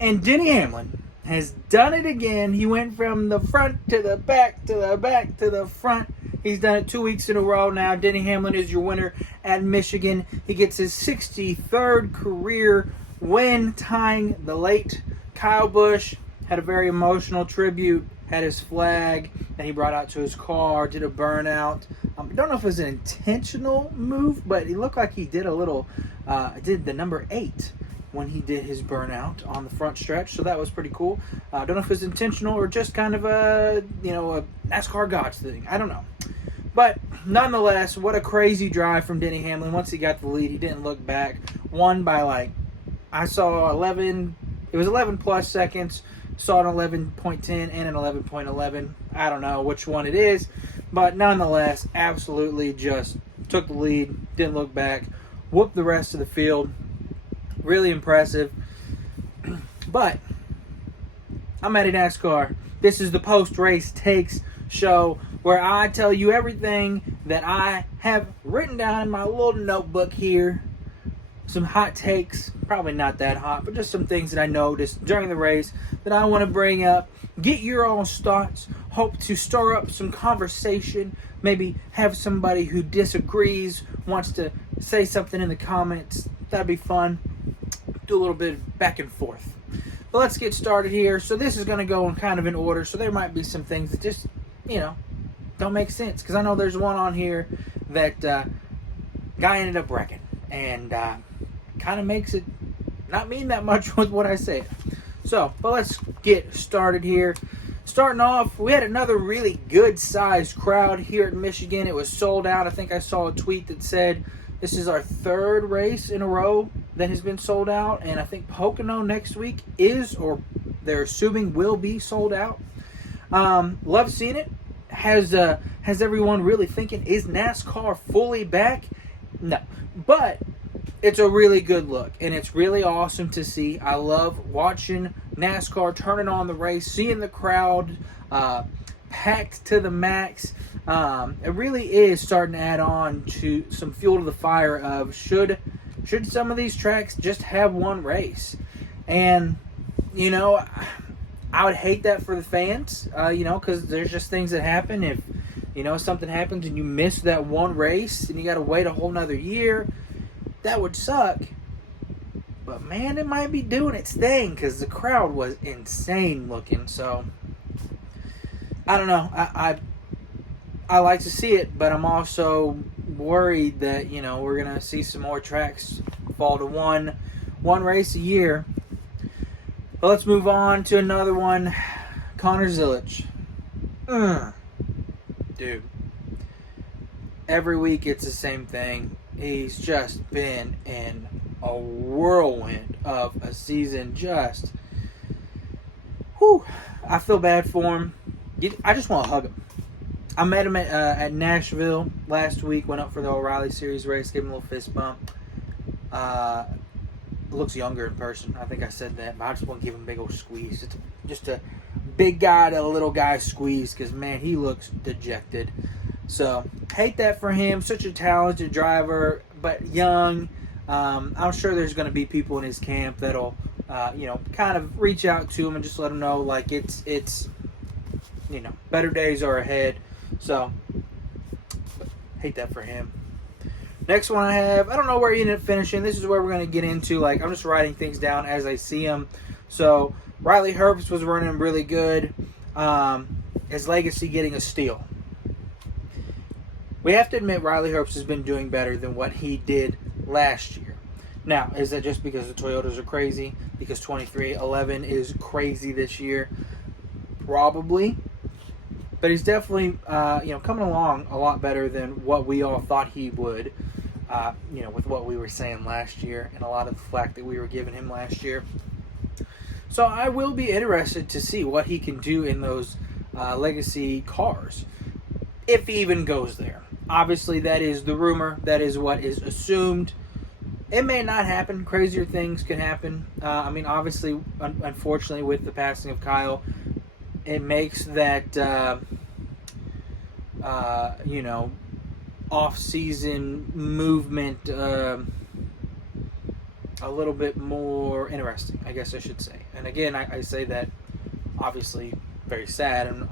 And Denny Hamlin has done it again. He went from the front to the back to the back to the front. He's done it 2 weeks in a row now. Denny Hamlin is your winner at Michigan. He gets his 63rd career win, tying the late Kyle Busch. Had a very emotional tribute. Had his flag that he brought out to his car. Did a burnout. I don't know if it was an intentional move, but it looked like he did a little. Did the number 8 when he did his burnout on the front stretch. So that was pretty cool. I don't know if it was intentional or just kind of a NASCAR gods thing. I don't know. But nonetheless, what a crazy drive from Denny Hamlin. Once he got the lead, he didn't look back. Won by I saw 11. It was 11 plus seconds. Saw an 11.10 and an 11.11. I don't know which one it is. But nonetheless, absolutely just took the lead. Didn't look back. Whooped the rest of the field. Really impressive. But I'm at a NASCAR. This is the post-race takes show where I tell you everything that I have written down in my little notebook here. Some hot takes, probably not that hot, but just some things that I noticed during the race that I want to bring up. Get your own thoughts. Hope to stir up some conversation. Maybe have somebody who disagrees, wants to say something in the comments. That'd be fun. Do a little bit of back and forth. But let's get started here. So this is going to go in kind of in order. So there might be some things that just, don't make sense. Because I know there's one on here that guy ended up wrecking. And kind of makes it not mean that much with what I said. So, but let's get started here. Starting off, we had another really good-sized crowd here at Michigan. It was sold out. I think I saw a tweet that said this is our 3rd race in a row that has been sold out. And I think Pocono next week is, or they're assuming will be, sold out. Love seeing it. Has everyone really thinking, is NASCAR fully back? No. But it's a really good look, and it's really awesome to see. I love watching NASCAR turning on the race, seeing the crowd packed to the max. It really is starting to add on to some fuel to the fire of should some of these tracks just have one race. And, I would hate that for the fans, because there's just things that happen. If, something happens and you miss that one race and you got to wait a whole nother year, that would suck. But man, it might be doing its thing because the crowd was insane looking. So I don't know. I like to see it, but I'm also worried that we're gonna see some more tracks fall to one race a year. But let's move on to another one. Connor Zilisch. Dude. Every week it's the same thing. He's just been in a whirlwind of a season. I feel bad for him. I just want to hug him. I met him at Nashville last week. Went up for the O'Reilly Series race. Gave him a little fist bump. Looks younger in person. I think I said that. But I just want to give him a big old squeeze. It's just a big guy to a little guy squeeze. Because, man, he looks dejected. So, hate that for him. Such a talented driver, but young. I'm sure there's going to be people in his camp that'll, kind of reach out to him and just let him know, it's better days are ahead. So, hate that for him. Next one I have, I don't know where he ended up finishing. This is where we're going to get into, I'm just writing things down as I see them. So, Riley Herbst was running really good. His legacy getting a steal. We have to admit Riley Herbst has been doing better than what he did last year. Now, is that just because the Toyotas are crazy? Because 2311 is crazy this year? Probably. But he's definitely, coming along a lot better than what we all thought he would, with what we were saying last year and a lot of the flack that we were giving him last year. So I will be interested to see what he can do in those legacy cars, if he even goes there. Obviously, that is the rumor. That is what is assumed. It may not happen. Crazier things can happen. Obviously, unfortunately, with the passing of Kyle, it makes that, off-season movement a little bit more interesting, I guess I should say. And again, I say that obviously very sad, and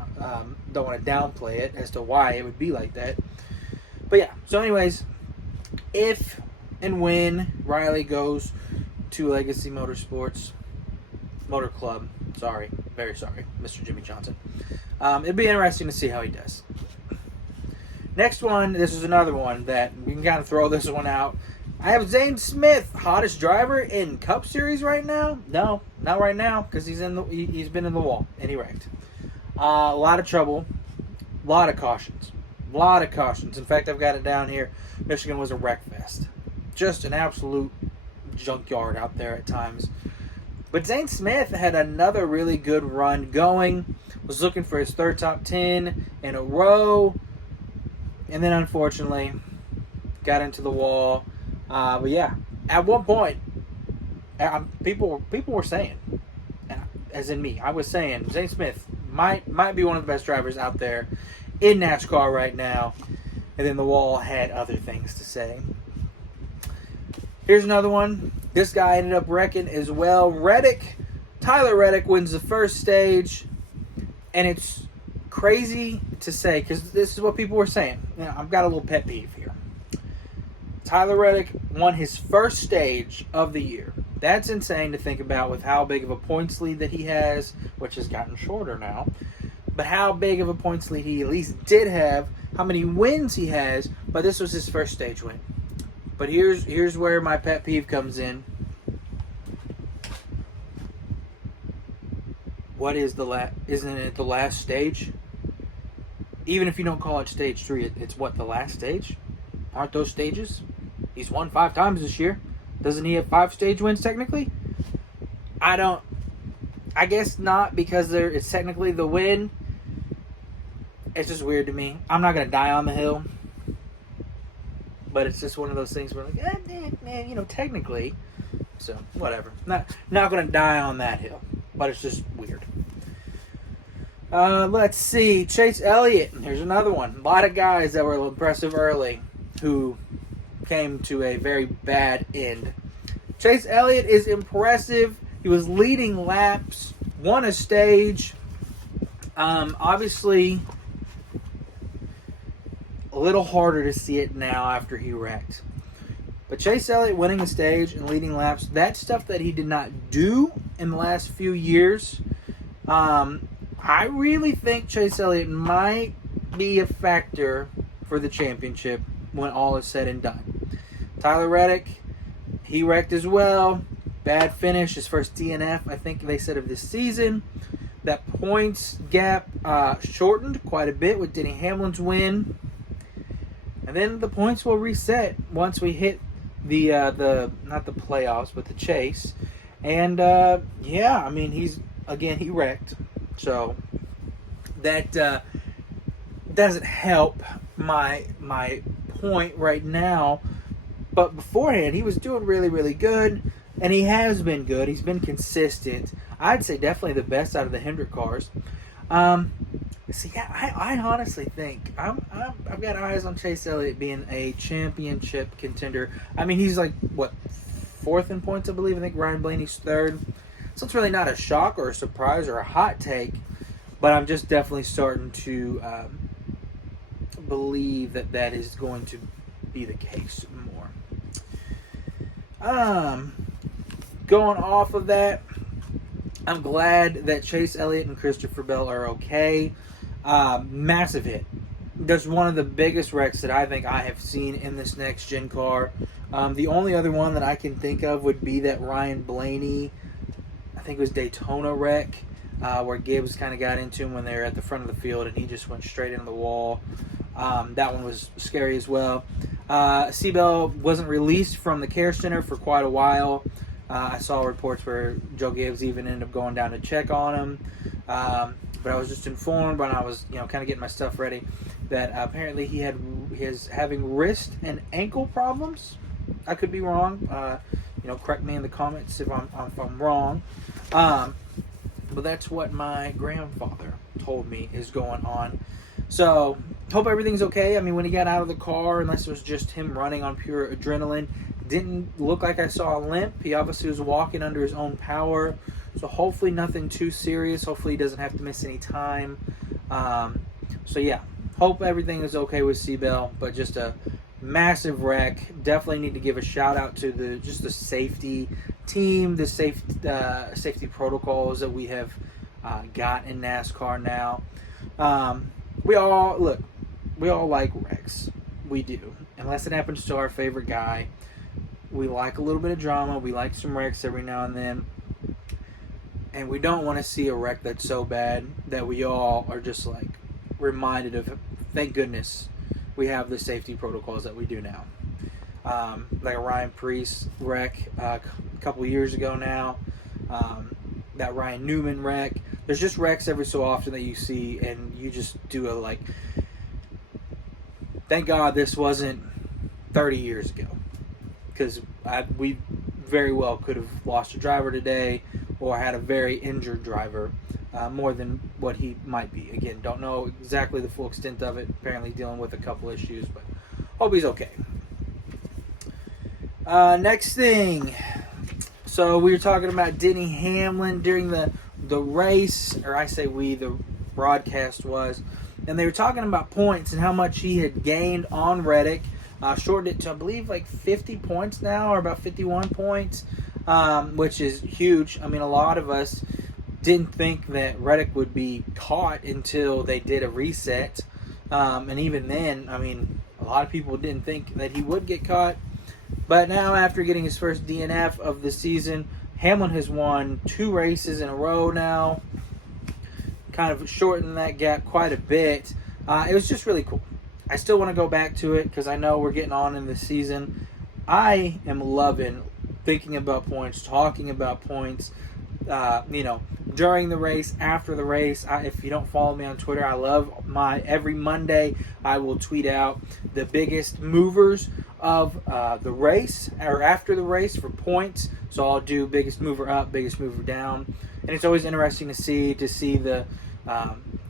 don't want to downplay it as to why it would be like that. But yeah, so anyways, if and when Riley goes to Legacy Motorsports Motor Club, sorry, very sorry, Mr. Jimmie Johnson, it'd be interesting to see how he does. Next one, this is another one that we can kind of throw this one out. I have Zane Smith, hottest driver in Cup Series right now. No, not right now, because he's been in the wall and he wrecked. A lot of trouble, a lot of cautions. In fact, I've got it down here. Michigan was a wreck fest. Just an absolute junkyard out there at times. But Zane Smith had another really good run going. Was looking for his third top 10 in a row. And then, unfortunately, got into the wall. But yeah, at one point, people were saying, as in me, I was saying, Zane Smith might be one of the best drivers out there in NASCAR right now. And then the wall had other things to say. Here's another one. This guy ended up wrecking as well. Tyler Reddick wins the first stage. And it's crazy to say, because this is what people were saying. Now, I've got a little pet peeve here. Tyler Reddick won his first stage of the year. That's insane to think about with how big of a points lead that he has, which has gotten shorter now. But how big of a points lead he at least did have, how many wins he has, but this was his first stage win. But here's where my pet peeve comes in. What is isn't it the last stage? Even if you don't call it stage 3, it's what, the last stage? Aren't those stages? He's won 5 times this year. Doesn't he have 5 stage wins technically? I guess not, because it's technically the win. It's just weird to me. I'm not going to die on the hill. But it's just one of those things where, like, technically. So, whatever. Not going to die on that hill. But it's just weird. Let's see. Chase Elliott. Here's another one. A lot of guys that were impressive early who came to a very bad end. Chase Elliott is impressive. He was leading laps. Won a stage. Obviously, a little harder to see it now after he wrecked. But Chase Elliott winning a stage and leading laps, that's stuff that he did not do in the last few years. I really think Chase Elliott might be a factor for the championship when all is said and done. Tyler Reddick, he wrecked as well. Bad finish, his first DNF, I think they said, of this season. That points gap shortened quite a bit with Denny Hamlin's win. And then the points will reset once we hit the not the playoffs, but the chase. And he wrecked. So that doesn't help my point right now. But beforehand, he was doing really, really good. And he has been good. He's been consistent. I'd say definitely the best out of the Hendrick cars. I honestly think I've got eyes on Chase Elliott being a championship contender. I mean, he's like, what, 4th in points, I believe. I think Ryan Blaney's 3rd. So it's really not a shock or a surprise or a hot take. But I'm just definitely starting to believe that is going to be the case more. Going off of that, I'm glad that Chase Elliott and Christopher Bell are okay. Massive hit. That's one of the biggest wrecks that I think I have seen in this next gen car. The only other one that I can think of would be that Ryan Blaney, I think it was Daytona wreck, where Gibbs kind of got into him when they were at the front of the field and he just went straight into the wall. That one was scary as well. Seabell wasn't released from the care center for quite a while. I saw reports where Joe Gibbs even ended up going down to check on him. But I was just informed when I was, kind of getting my stuff ready, that apparently he is having wrist and ankle problems. I could be wrong. Correct me in the comments if I'm wrong. But that's what my grandfather told me is going on. So, hope everything's okay. I mean, when he got out of the car, unless it was just him running on pure adrenaline, Didn't look like I saw a limp. He obviously was walking under his own power. So hopefully nothing too serious. Hopefully he doesn't have to miss any time. So yeah, hope everything is okay with Seabell. But just a massive wreck. Definitely need to give a shout out to the safety team, the safety protocols that we have got in NASCAR now. We all like wrecks. We do. Unless it happens to our favorite guy. We like a little bit of drama. We like some wrecks every now and then. And we don't want to see a wreck that's so bad that we all are just like reminded of, thank goodness we have the safety protocols that we do now. Like a Ryan Preece wreck a couple years ago now. That Ryan Newman wreck. There's just wrecks every so often that you see and you just do a like, thank God this wasn't 30 years ago. Because we very well could have lost a driver today or had a very injured driver, more than what he might be. Again, don't know exactly the full extent of it. Apparently dealing with a couple issues, but hope he's okay. Next thing. So we were talking about Denny Hamlin during the race, or I say we, the broadcast was, and they were talking about points and how much he had gained on Reddick. Shortened it to, I believe, like 50 points now, or about 51 points, which is huge. I mean, a lot of us didn't think that Reddick would be caught until they did a reset. And even then, I mean, a lot of people didn't think that he would get caught. But now, after getting his first DNF of the season, Hamlin has won 2 races in a row now. Kind of shortened that gap quite a bit. It was just really cool. I still want to go back to it because I know we're getting on in the season. I am loving thinking about points, talking about points, during the race, after the race. If you don't follow me on Twitter, I love every Monday I will tweet out the biggest movers of the race or after the race for points. So I'll do biggest mover up, biggest mover down. And it's always interesting to see the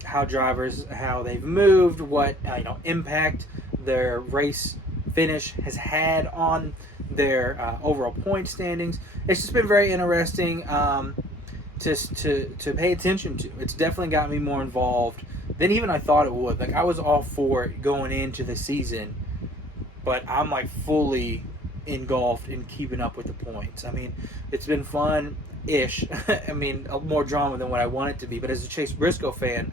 how drivers, how they've moved, what impact their race finish has had on their overall point standings. It's just been very interesting to pay attention to. It's definitely got me more involved than even I thought it would. Like, I was all for it going into the season, but I'm like fully engulfed in keeping up with the points. I mean, it's been fun-ish. I mean, more drama than what I want it to be. But as a Chase Briscoe fan,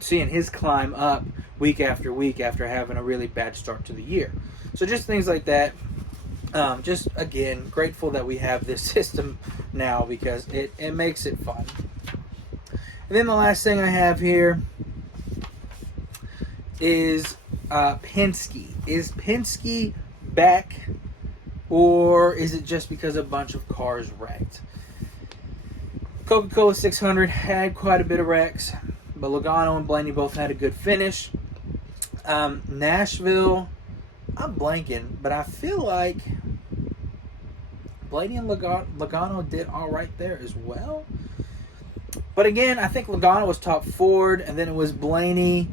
seeing his climb up week after week after having a really bad start to the year. So just things like that. Just, again, grateful that we have this system now because it makes it fun. And then the last thing I have here is Penske. Is Penske back, or is it just because a bunch of cars wrecked? Coca-Cola 600 had quite a bit of wrecks, but Logano and Blaney both had a good finish. Nashville, I'm blanking, but I feel like Blaney and Logano did all right there as well. But again, I think Logano was top Ford, and then it was Blaney.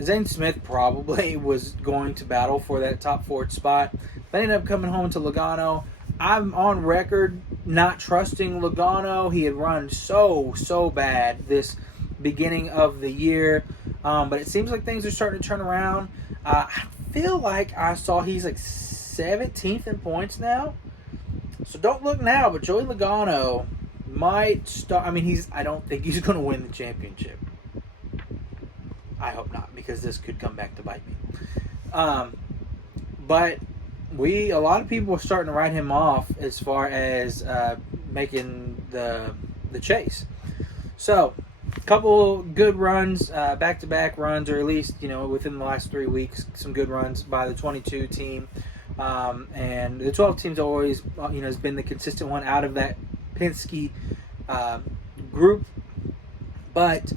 Zane Smith probably was going to battle for that top Ford spot. But ended up coming home to Logano. I'm on record not trusting Logano. He had run so bad this beginning of the year. But it seems like things are starting to turn around. I feel like I saw he's like 17th in points now. So don't look now, but Joey Logano might start. I mean, I don't think he's going to win the championship. I hope not, because this could come back to bite me. But a lot of people are starting to write him off as far as making the chase. So, a couple good runs, back-to-back runs, or at least, within the last 3 weeks, some good runs by the 22 team. And the 12 team's always, has been the consistent one out of that Penske group. But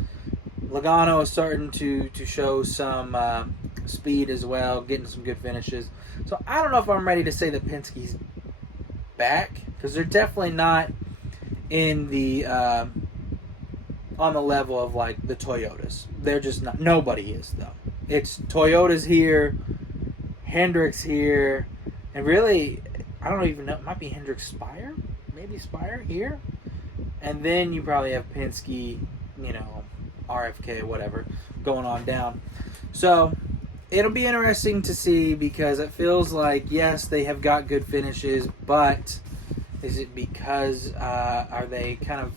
Logano is starting to show some speed as well, getting some good finishes. So I don't know if I'm ready to say that Penske's back, because they're definitely not in the on the level of like the Toyotas. They're just not. Nobody is though. It's Toyota's here, Hendrick's here, And really, I don't even know. It might be Hendrick Spire, maybe Spire here, and then you probably have Penske, RFK, whatever, going on down. So it'll be interesting to see because it feels like, yes, they have got good finishes, but is it because are they kind of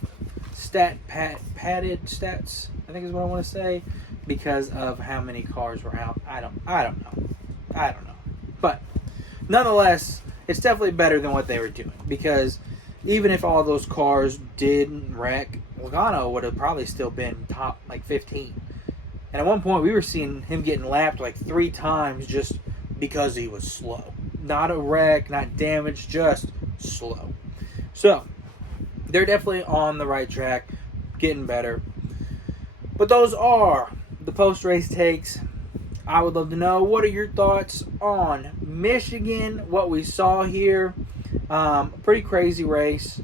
padded stats? I think is what I want to say, because of how many cars were out. I don't know. But nonetheless, it's definitely better than what they were doing, because even if all those cars didn't wreck, Logano would have probably still been top like 15. And at one point, we were seeing him getting lapped like 3 times just because he was slow. Not a wreck, not damage, just slow. So, they're definitely on the right track, getting better. But those are the post-race takes. I would love to know, what are your thoughts on Michigan, what we saw here? Pretty crazy race.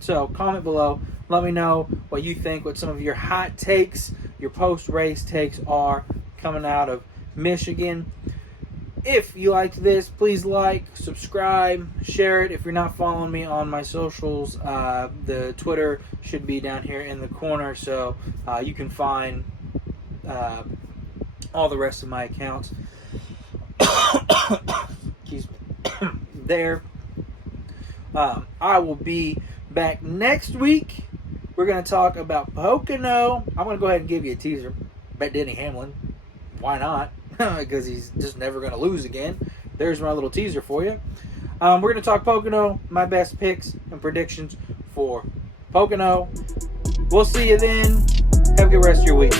So comment below. Let me know what you think, what some of your hot takes, your post-race takes are coming out of Michigan. If you liked this, please like, subscribe, share it. If you're not following me on my socials, the Twitter should be down here in the corner, so you can find all the rest of my accounts excuse me, there. I will be back next week. We're going to talk about Pocono. I'm going to go ahead and give you a teaser. Bet Denny Hamlin. Why not? Because he's just never going to lose again. There's my little teaser for you. We're going to talk Pocono, my best picks and predictions for Pocono. We'll see you then. Have a good rest of your week.